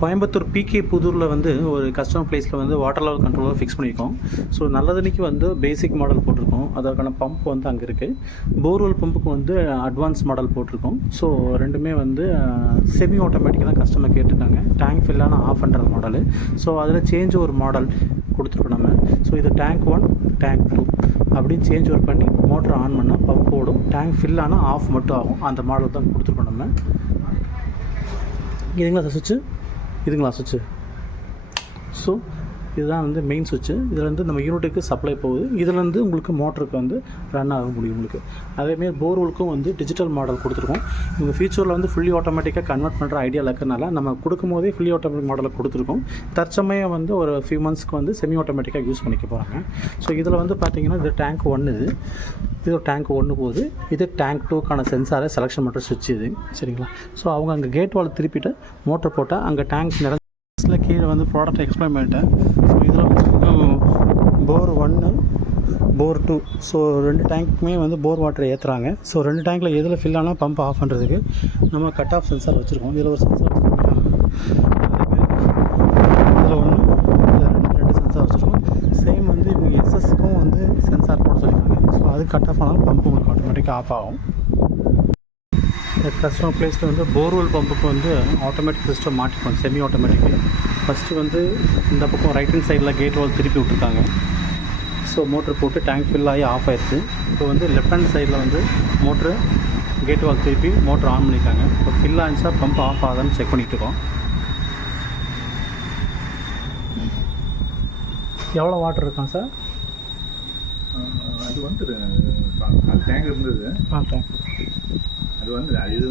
Coimbatore PK புதூரில் வந்து ஒரு customer ப்ளேஸில் வந்து வாட்டர் லெவல் கண்ட்ரோலாக ஃபிக்ஸ் பண்ணியிருக்கோம். ஸோ நல்ல தண்ணிக்கு வந்து பேசிக் மாடல் போட்டிருக்கோம். அதற்கான பம்ப் வந்து அங்கே இருக்குது. போர்வெல் பம்புக்கு வந்து அட்வான்ஸ் மாடல் போட்டிருக்கோம். ஸோ ரெண்டுமே வந்து செமி ஆட்டோமேட்டிக்காக தான் கஸ்டமர் கேட்டிருக்காங்க. டேங்க் ஃபில்லான ஆஃப் பண்ணுற மாடலு. ஸோ அதில் சேஞ்ச் ஒரு மாடல் கொடுத்துருக்கோம் நம்ம. ஸோ இது டேங்க் 1 டேங்க் 2 அப்படின்னு சேஞ்ச் ஓவர் பண்ணி மோட்டர் ஆன் பண்ணால் பம்ப் ஓடும். டேங்க் ஃபில்லானால் ஆஃப் மட்டும் ஆகும். அந்த மாடல் தான் கொடுத்துருக்கோம் நம்ம. இதுங்களா சுவிட்சு, இதுங்களா சுவிட்சு. ஸோ இதுதான் வந்து மெயின் சுவிட்சு. இதில் வந்து நம்ம யூனிட்டுக்கு சப்ளை போகுது. இதிலேருந்து உங்களுக்கு மோட்டருக்கு வந்து ரன் ஆக முடியும் உங்களுக்கு. அதேமாரி போர்வெலுக்கும் வந்து டிஜிட்டல் மாடல் கொடுத்துருக்கோம். இவங்க ஃபியூச்சரில் வந்து ஃபுல்லி ஆட்டோமேட்டிக்காக கன்வெர்ட் பண்ணுற ஐடியாவில் இருக்கிறனால நம்ம கொடுக்கும் போதே ஃபுல்லி ஆட்டோமேட்டிக் மாடலை கொடுத்துருக்கோம். தற்சமயம் வந்து ஒரு ஃபியூ மந்த்ஸ்க்கு வந்து செமி ஆட்டோமேட்டிக்காக யூஸ் பண்ணிக்க போகிறாங்க. ஸோ இதில் வந்து பார்த்திங்கன்னா இது டேங்க் 1 இது ஒரு டேங்க் 1 போகுது. இது டேங்க் 2க்கான சென்சாரை செலெக்ஷன் பண்ணுற சுவிட்ச் இது, சரிங்களா. ஸோ அவங்க அங்கே கேட் வால் திருப்பிட்டு மோட்டர் போட்டால் அங்கே டேங்க் கீழே வந்து ப்ராடக்ட் எக்ஸ்பிளைன் பண்ணிட்டேன். ஸோ இதில் வந்து போர் 1 போர் 2 ஸோ 2 டேங்க்குமே வந்து போர் வாட்டர் ஏற்றுறாங்க. ஸோ 2 டேங்க்கில் எதில் ஃபில் ஆனால் பம்ப் ஆஃப் பண்ணுறதுக்கு நம்ம கட் ஆஃப் சென்சார் வச்சுருக்கோம். இதில் ஒரு சென்சார் வச்சுருக்கோம். இதில் ஒன்று, இதில் ரெண்டு சென்சார் வச்சுருக்கோம். சேம் வந்து இவங்க எஸ்எஸ்க்கும் வந்து சென்சார் போட சொல்லியிருக்காங்க. ஸோ அது கட் ஆஃப் ஆனாலும் பம்ப் உங்களுக்கு ஆட்டோமேட்டிக்காக ஆஃப் ஆகும். கஸ்டமர் ப்ளேஸில் வந்து போர்வெல் பம்புக்கு வந்து ஆட்டோமேட்டிக் சிஸ்டம் மாட்டிப்போம், செமி ஆட்டோமேட்டிக்கு. ஃபஸ்ட்டு வந்து இந்த பக்கம் ரைட் ஹேண்ட் சைடில் கேட் வால் திருப்பி விட்ருக்காங்க. ஸோ மோட்ரு போட்டு டேங்க் ஃபில் ஆகி ஆஃப் ஆயிடுச்சு. இப்போ வந்து லெஃப்ட் ஹேண்ட் சைடில் வந்து மோட்ரு கேட் வால் திருப்பி மோட்ரு ஆன் பண்ணியிருக்காங்க. இப்போ ஃபில் ஆகிடுச்சா பம்ப் ஆஃப் ஆகுதான்னு செக் பண்ணிகிட்டு இருக்கோம். எவ்வளோ வாட்டர் இருக்கான் சார்? அது வந்து டேங்க் இருந்தது. டேங்க் அது வந்து இது